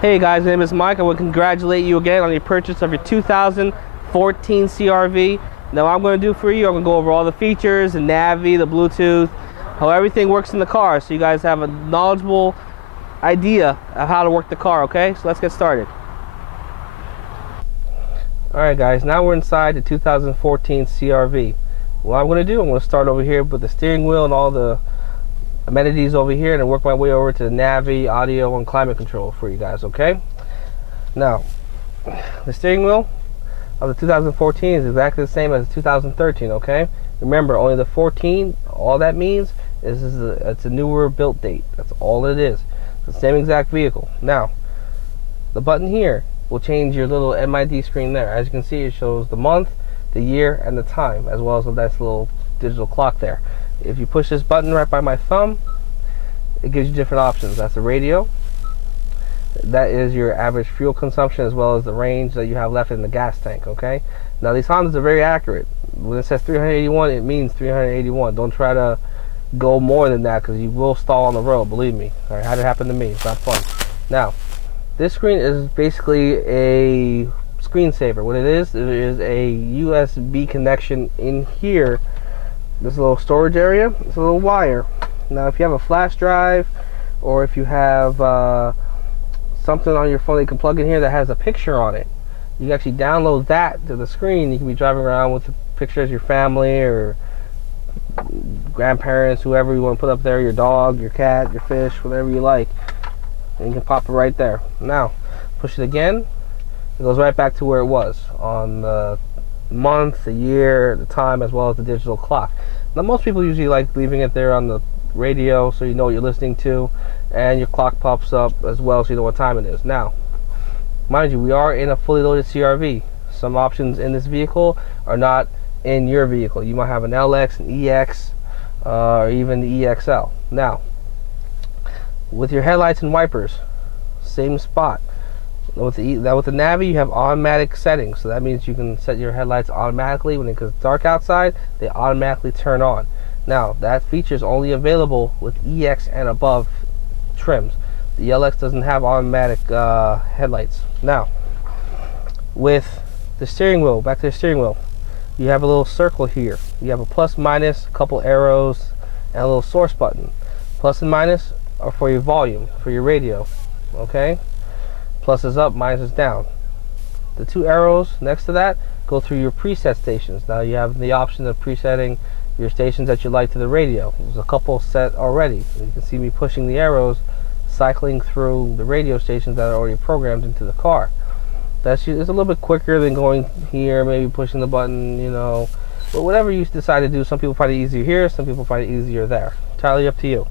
Hey guys, my name is Mike. I want to congratulate you again on your purchase of your 2014 CR-V. Now what I'm going to do for you, I'm going to go over all the features, the Navi, the Bluetooth, how everything works in the car, so you guys have a knowledgeable idea of how to work the car, okay? So let's get started. Alright guys, now we're inside the 2014 CR-V. What I'm going to do, I'm going to start over here with the steering wheel and all the amenities over here, and work my way over to the Navi, audio, and climate control for you guys, okay? Now, the steering wheel of the 2014 is exactly the same as the 2013, okay? Remember, only the 14, all that means is it's a newer built date. That's all it is. It's the same exact vehicle. Now, the button here will change your little MID screen there. As you can see, it shows the month, the year, and the time, as well as a nice little digital clock there. If you push this button right by my thumb, it gives you different options. That's the radio. That is your average fuel consumption, as well as the range that you have left in the gas tank, okay? Now these Hondas are very accurate. When it says 381, it means 381. Don't try to go more than that, because you will stall on the road, believe me. All right, had it happen to me. It's not fun. Now, this screen is basically a screensaver. What it is a USB connection in here. This little storage area, it's a little wire. Now if you have a flash drive, or if you have something on your phone that you can plug in here that has a picture on it, you can actually download that to the screen. You can be driving around with pictures of your family or grandparents, whoever you want to put up there, your dog, your cat, your fish, whatever you like, and you can pop it right there. Now push it again, it goes right back to where it was on the month, the year, the time, as well as the digital clock. Now most people usually like leaving it there on the radio so you know what you're listening to, and your clock pops up as well so you know what time it is. Now mind you, we are in a fully loaded CR-V. Some options in this vehicle are not in your vehicle. You might have an LX, an EX, or even the EXL. Now with your headlights and wipers, same spot. With the Navi, you have automatic settings, so that means you can set your headlights automatically. When it gets dark outside, they automatically turn on. Now that feature is only available with EX and above trims. The LX doesn't have automatic headlights. Now with the steering wheel, back to the steering wheel, you have a little circle here. You have a plus, minus, a couple arrows, and a little source button. Plus and minus are for your volume, for your radio, okay? Plus is up, minus is down. The two arrows next to that go through your preset stations. Now you have the option of presetting your stations that you like to the radio. There's a couple set already. You can see me pushing the arrows, cycling through the radio stations that are already programmed into the car. It's a little bit quicker than going here, maybe pushing the button, you know. But whatever you decide to do, some people find it easier here, some people find it easier there. Entirely up to you.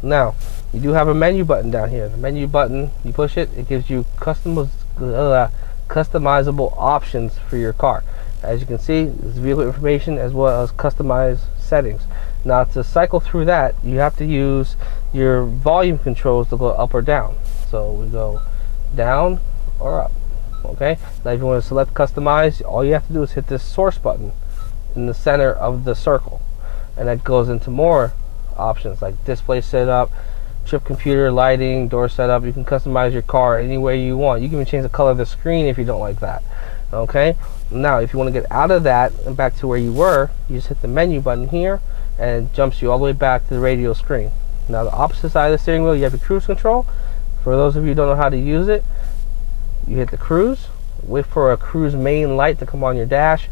Now, you do have a menu button down here. The menu button, you push it, it gives you customizable options for your car. As you can see, it's vehicle information as well as customized settings. Now to cycle through that, you have to use your volume controls to go up or down. So we go down or up. Okay? Now if you want to select customize, all you have to do is hit this source button in the center of the circle. And that goes into more options like display setup, trip computer, lighting, door setup. You can customize your car any way you want. You can even change the color of the screen if you don't like that. Okay? Now if you want to get out of that and back to where you were, you just hit the menu button here, and it jumps you all the way back to the radio screen. Now the opposite side of the steering wheel, you have the cruise control. For those of you who don't know how to use it, you hit the cruise, wait for a cruise main light to come on your dash,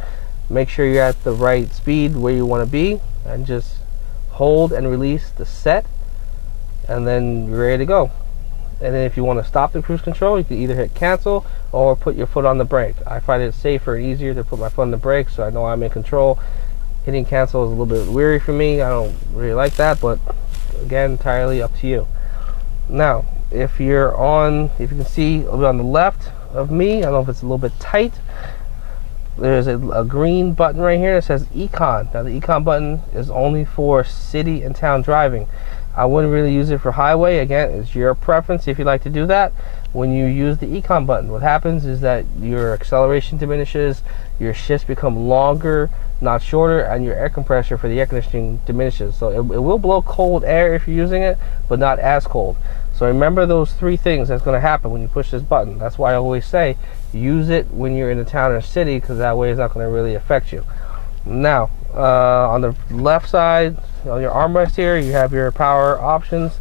make sure you're at the right speed where you want to be, and just hold and release the set, and then you're ready to go. And then if you want to stop the cruise control, you can either hit cancel or put your foot on the brake. I find it safer and easier to put my foot on the brake so I know I'm in control. Hitting cancel is a little bit weary for me. I don't really like that, but again, entirely up to you. Now if you can see a little bit on the left of me, I don't know if it's a little bit tight, there's a green button right here that says Econ. Now the Econ button is only for city and town driving. I wouldn't really use it for highway. Again, it's your preference if you like to do that. When you use the Econ button, what happens is that your acceleration diminishes, your shifts become longer, not shorter, and your air compressor for the air conditioning diminishes. So it will blow cold air if you're using it, but not as cold. So remember those three things that's going to happen when you push this button. That's why I always say use it when you're in a town or city, because that way it's not going to really affect you. Now, on the left side, on your armrest here, you have your power options,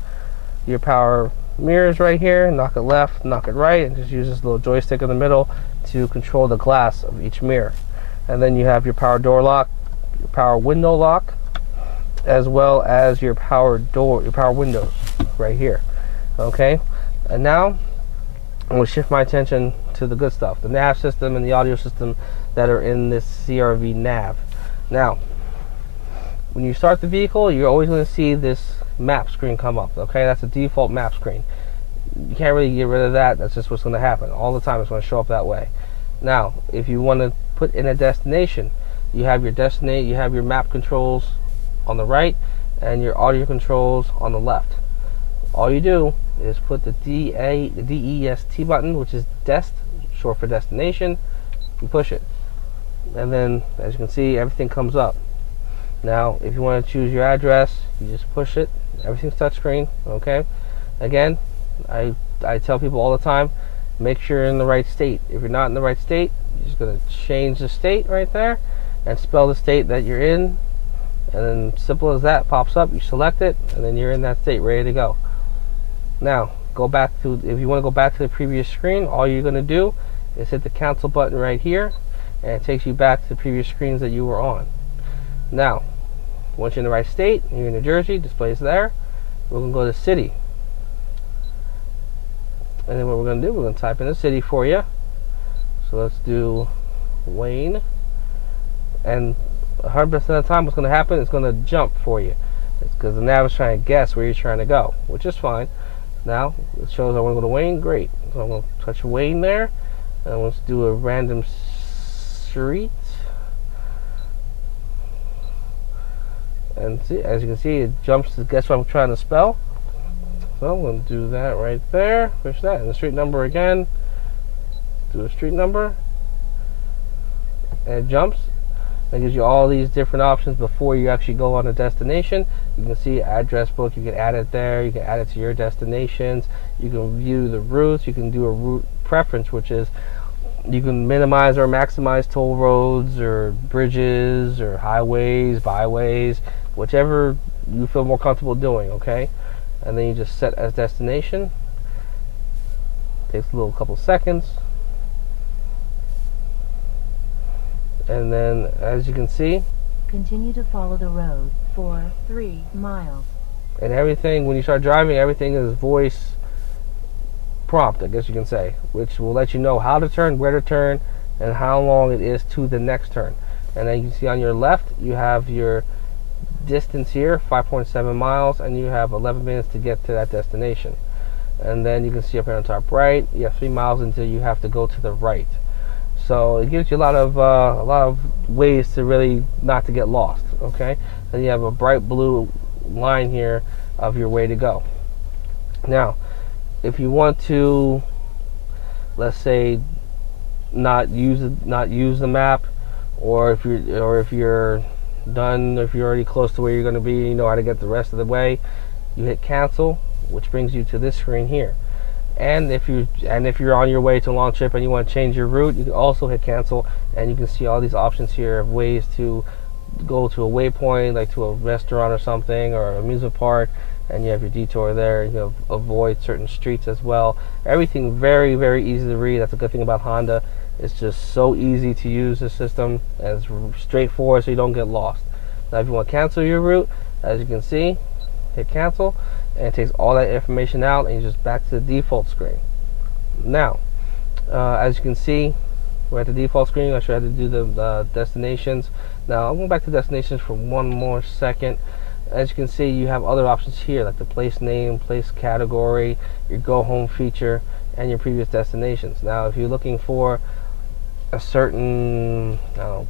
your power mirrors right here. Knock it left, knock it right, and just use this little joystick in the middle to control the glass of each mirror. And then you have your power door lock, your power window lock, as well as your power door, your power windows right here. Okay, and now I'm going to shift my attention to the good stuff, the nav system and the audio system that are in this CRV nav. Now, when you start the vehicle, you're always going to see this map screen come up. Okay, that's a default map screen. You can't really get rid of that. That's just what's going to happen all the time. It's going to show up that way. Now, if you want to put in a destination, you have your destination, you have your map controls on the right and your audio controls on the left. All you do is put the DEST button, which is dest, short for destination. You push it, and then as you can see, everything comes up. Now, if you want to choose your address, you just push it. Everything's touchscreen. Okay. Again, I tell people all the time, make sure you're in the right state. If you're not in the right state, you're just going to change the state right there and spell the state that you're in, and then simple as that, pops up, you select it, and then you're in that state, ready to go. Now, go back to, if you want to go back to the previous screen, all you're going to do is hit the cancel button right here, and it takes you back to the previous screens that you were on. Now, once you're in the right state, you're in New Jersey, displays there, we're going to go to city. And then what we're going to do, we're going to type in a city for you. So let's do Wayne. And 100% of the time what's going to happen, it's going to jump for you. It's because the nav is trying to guess where you're trying to go, which is fine. Now, it shows I want to go to Wayne, great. So I'm going to touch Wayne there, and let's do a random street. And see, as you can see, it jumps to guess what I'm trying to spell. So I'm going to do that right there, push that, and the street number again. Do a street number, and it jumps. It gives you all these different options before you actually go on a destination. You can see address book, you can add it there, you can add it to your destinations, you can view the routes, you can do a route preference, which is you can minimize or maximize toll roads or bridges or highways, byways, whichever you feel more comfortable doing, okay? And then you just set as destination. Takes a little couple seconds. And then, as you can see, continue to follow the road for 3 miles. And everything, when you start driving, everything is voice prompt, I guess you can say, which will let you know how to turn, where to turn, and how long it is to the next turn. And then you can see on your left, you have your distance here, 5.7 miles, and you have 11 minutes to get to that destination. And then you can see up here on the top right, you have 3 miles until you have to go to the right. So it gives you a lot of ways to really not to get lost, okay? And you have a bright blue line here of your way to go. Now, if you want to, let's say, not use the map, or if you're done, if you're already close to where you're going to be, you know how to get the rest of the way, you hit cancel, which brings you to this screen here. And if you're on your way to a long trip and you want to change your route, you can also hit cancel, and you can see all these options here of ways to go to a waypoint, like to a restaurant or something, or an amusement park, and you have your detour there. You can avoid certain streets as well. Everything very, very easy to read. That's a good thing about Honda. It's just so easy to use the system, and it's straightforward, so you don't get lost. Now, if you want to cancel your route, as you can see, hit cancel, and it takes all that information out, and you're just back to the default screen. Now, as you can see, we're at the default screen. I should have to do the destinations. Now, I'm going back to destinations for one more second. As you can see, you have other options here, like the place name, place category, your go home feature, and your previous destinations. Now, if you're looking for a certain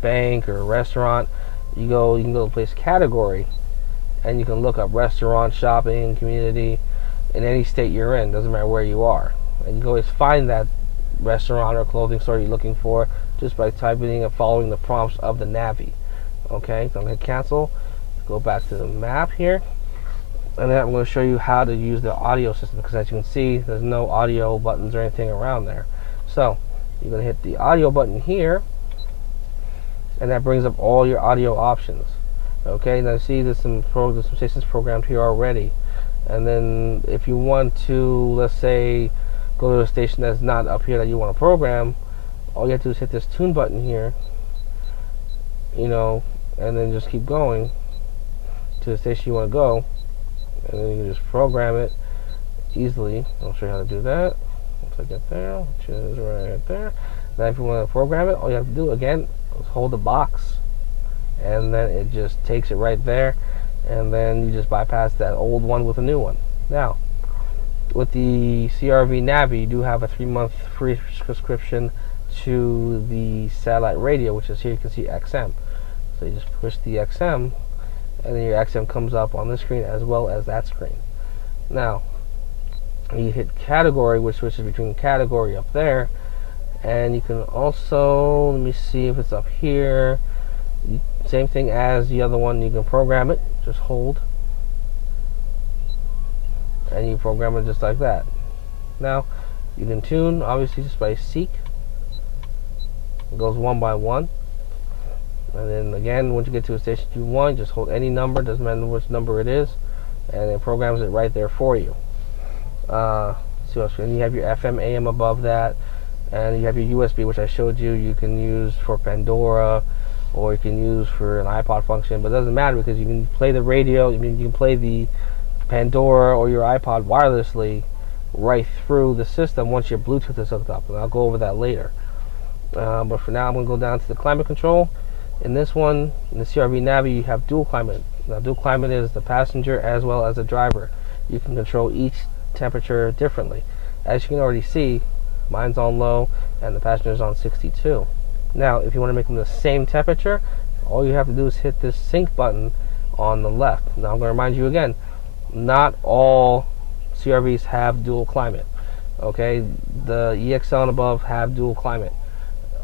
bank or restaurant, you can go to place category, and you can look up restaurant, shopping, community in any state you're in. Doesn't matter where you are, and you can always find that restaurant or clothing store you're looking for just by typing and following the prompts of the Navi. Okay, so I'm going to hit cancel, go back to the map here, And then I'm going to show you how to use the audio system, because as you can see, there's no audio buttons or anything around there. So you're going to hit the audio button here, and that brings up all your audio options. Okay, now see there's some stations programmed here already. And then if you want to, let's say, go to a station that's not up here that you want to program, all you have to do is hit this tune button here, you know, and then just keep going to the station you want to go, and then you can just program it easily. I'll show you how to do that. Once I get there, which is right there. Now if you want to program it, all you have to do again is hold the box, and then it just takes it right there, and then you just bypass that old one with a new one. Now with the CRV Navi, you do have a 3-month free subscription to the satellite radio, which is here. You can see XM. So you just push the XM, and then your XM comes up on this screen as well as that screen. Now you hit category, which switches between category up there, and you can also, let me see if it's up here, same thing as the other one. You can program it, just hold, and you program it just like that. Now you can tune obviously just by seek. It goes one by one, and then again once you get to a station you want, just hold any number, doesn't matter which number it is, and it programs it right there for you. So you have your FM AM above that, and you have your USB, which I showed you. You can use for Pandora, or you can use for an iPod function, but it doesn't matter because you can play the radio. I mean, you can play the Pandora or your iPod wirelessly right through the system once your Bluetooth is hooked up, and I'll go over that later. But for now, I'm going to go down to the climate control. In this one, in the CRV Navi, you have dual climate. Now, dual climate is the passenger as well as the driver. You can control each temperature differently. As you can already see, mine's on low and the passenger's on 62. Now, if you want to make them the same temperature, all you have to do is hit this sync button on the left. Now, I'm going to remind you again, not all CRVs have dual climate. Okay, the EXL and above have dual climate.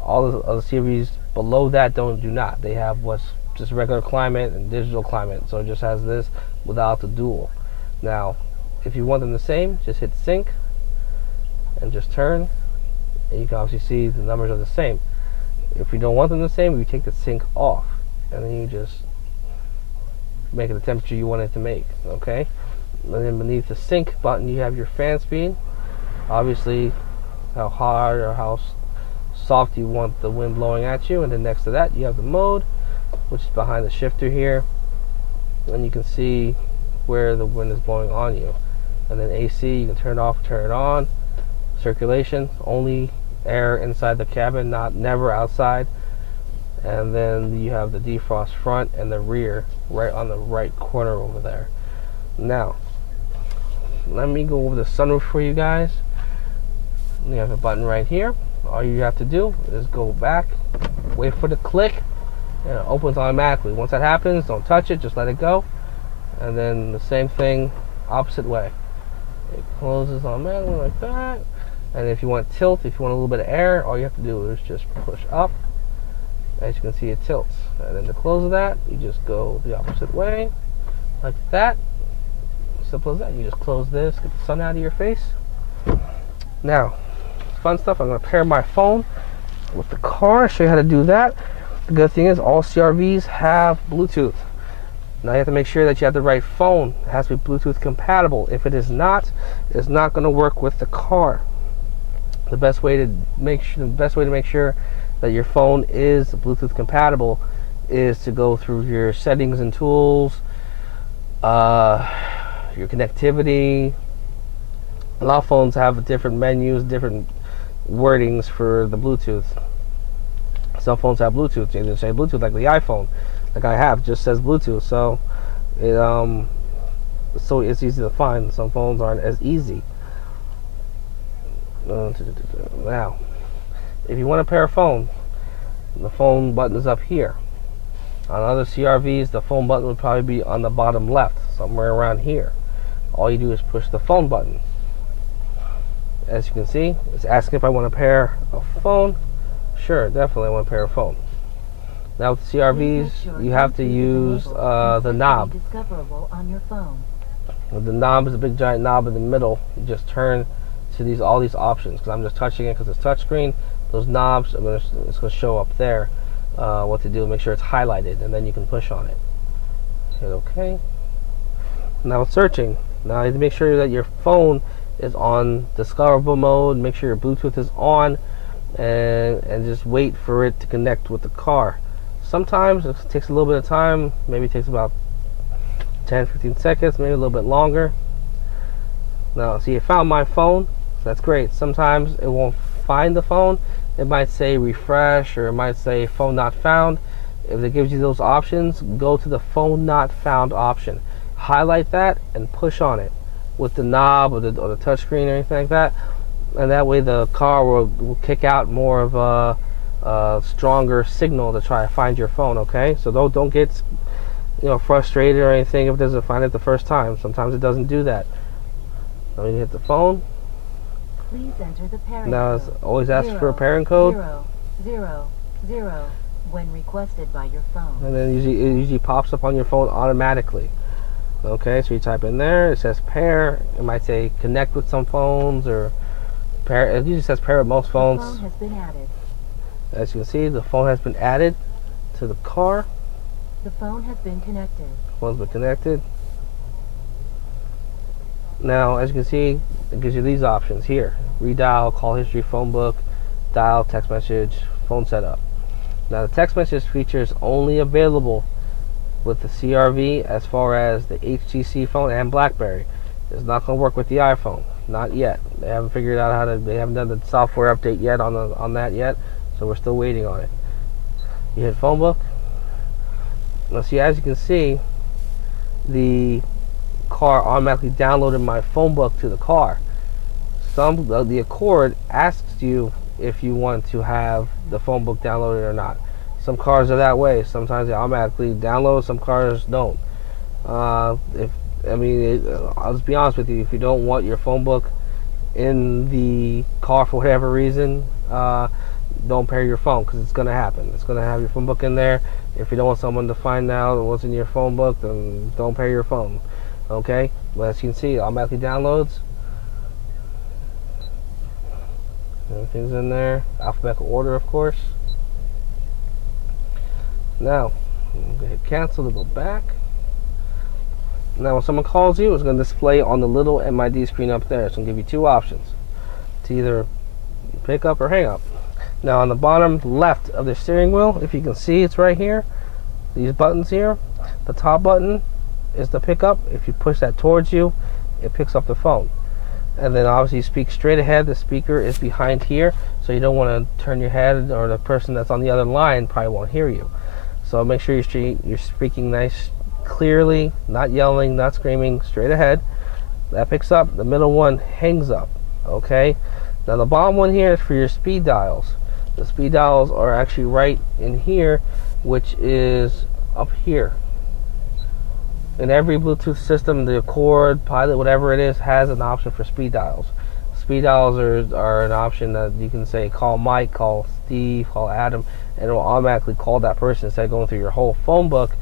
All the other CRVs below that do not. They have what's just regular climate and digital climate, so it just has this without the dual. Now, if you want them the same, just hit sync and just turn, and you can obviously see the numbers are the same. If you don't want them the same, you take the sync off, and then you just make it the temperature you want it to make. Okay, and then beneath the sync button, you have your fan speed, obviously how hard or how soft you want the wind blowing at you, and then next to that you have the mode, which is behind the shifter here, and you can see where the wind is blowing on you. And then AC, you can turn it off, turn it on. Circulation, only air inside the cabin, never outside. And then you have the defrost front and the rear right on the right corner over there. Now let me go over the sunroof for you guys. You have a button right here. All you have to do is go back, wait for the click, and it opens automatically. Once that happens, don't touch it, just let it go. And then the same thing opposite way. It closes automatically like that. And if you want tilt, if you want a little bit of air, all you have to do is just push up. As you can see, it tilts. And then to close that, you just go the opposite way like that. Simple as that. You just close this, get the sun out of your face. Now, fun stuff, I'm going to pair my phone with the car, show you how to do that. The good thing is all CRVs have Bluetooth. Now you have to make sure that you have the right phone. It has to be Bluetooth compatible. If it is not, it's not going to work with the car. The best way to make sure that your phone is Bluetooth compatible is to go through your settings and tools, your connectivity. A lot of phones have different menus, different wordings for the Bluetooth. Some phones have Bluetooth. They just say Bluetooth, like the iPhone, like I have, just says Bluetooth. So it's easy to find. Some phones aren't as easy. Now, if you want to pair a phone, the phone button is up here. On other CRVs, the phone button would probably be on the bottom left, somewhere around here. All you do is push the phone button. As you can see, it's asking if I want to pair a phone. Sure, definitely I want to pair a phone. Now with CRVs, you have to use the knob. Discoverable on your phone. The knob is a big giant knob in the middle. You just turn to all these options. Because I'm just touching it because it's touchscreen. Those knobs, it's going to show up there what to do. Make sure it's highlighted, and then you can push on it. Hit OK. Now it's searching. Now you have to make sure that your phone is on discoverable mode. Make sure your Bluetooth is on, and just wait for it to connect with the car. Sometimes it takes a little bit of time. Maybe it takes about 10-15 seconds, maybe a little bit longer. Now, see, it found my phone. So that's great. Sometimes it won't find the phone. It might say refresh, or it might say phone not found. If it gives you those options, go to the phone not found option. Highlight that and push on it with the knob or the touch screen or anything like that. And that way the car will kick out more of a stronger signal to try to find your phone, okay? So don't get frustrated or anything if it doesn't find it the first time. Sometimes it doesn't do that. Now you hit the phone. Please enter the pairing Now code. it's always asks for a pairing code. 000 when requested by your phone. And then it usually pops up on your phone automatically. Okay, so you type in there, it says pair. It might say connect with some phones, or pair. It usually says pair with most phones. The phone has been added. As you can see, the phone has been added to the car. The phone has been connected. Phone's been connected. Now, as you can see, it gives you these options here: redial, call history, phone book, dial, text message, phone setup. Now, the text message feature is only available with the CRV as far as the HTC phone and BlackBerry. It's not going to work with the iPhone, not yet. They haven't figured out how to. They haven't done the software update yet on that yet, so we're still waiting on it. You hit phone book. Now, see, as you can see, the car automatically downloaded my phone book to the car. The Accord asks you if you want to have the phone book downloaded or not. Some cars are that way. Sometimes they automatically download. Some cars don't. I'll just be honest with you. If you don't want your phone book in the car for whatever reason, don't pair your phone, because it's going to happen. It's going to have your phone book in there. If you don't want someone to find out what's in your phone book, then don't pair your phone. Okay? But as you can see, it automatically downloads. Everything's in there. Alphabetical order, of course. Now, I'm going to hit cancel to go back. Now, when someone calls you, it's going to display on the little MID screen up there. It's going to give you two options to either pick up or hang up. Now, on the bottom left of the steering wheel, if you can see, it's right here. These buttons here. The top button is the pickup. If you push that towards you, it picks up the phone. And then obviously you speak straight ahead. The speaker is behind here, so you don't want to turn your head, or the person that's on the other line probably won't hear you. So make sure you're speaking nice, clearly, not yelling, not screaming, straight ahead. That picks up. The middle one hangs up. Okay. Now the bottom one here is for your speed dials. The speed dials are actually right in here, which is up here. In every Bluetooth system, the Accord, Pilot, whatever it is, has an option for speed dials. Speed dials are an option that you can say, call Mike, call Steve, call Adam, and it will automatically call that person instead of going through your whole phone book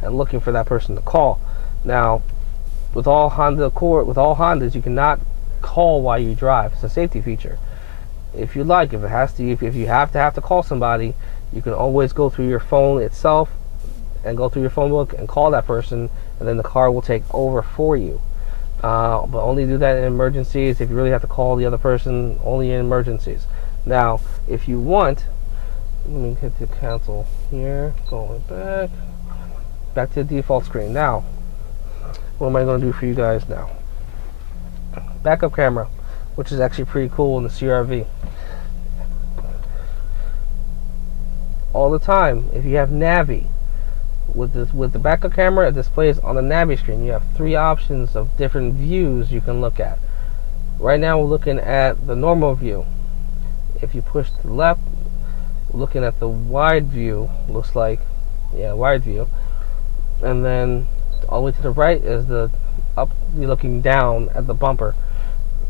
and looking for that person to call. Now, with all Hondas, you cannot call while you drive. It's a safety feature. If you like, if you have to call somebody, you can always go through your phone itself and go through your phone book and call that person, and then the car will take over for you. But only do that in emergencies. If you really have to call the other person, only in emergencies. Now, if you want, let me hit the cancel here. Going back to the default screen. Now, what am I going to do for you guys now? Backup camera, which is actually pretty cool in the CRV. All the time, if you have Navi, with the backup camera, it displays on the Navi screen. You have three options of different views you can look at. Right now we're looking at the normal view. If you push to the left, we're looking at the wide view. Looks like, yeah, wide view. And then all the way to the right is the up. You're looking down at the bumper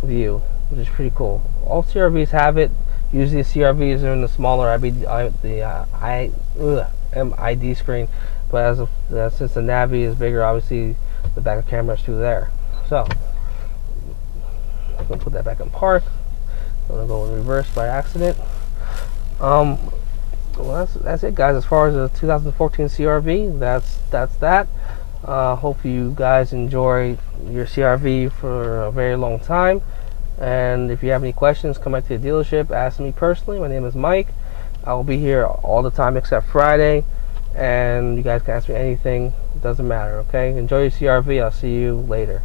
view, which is pretty cool. All CRVs have it. Usually the CRVs are in the smaller MID screen. But since the Navi is bigger, obviously the backup camera is through there. So I'm gonna put that back in park. I'm gonna go in reverse by accident. Well, that's it, guys. As far as the 2014 CRV, that's that. Hope you guys enjoy your CRV for a very long time. And if you have any questions, come back to the dealership. Ask me personally. My name is Mike. I will be here all the time except Friday. And you guys can ask me anything. It doesn't matter, okay? Enjoy your CRV. I'll see you later.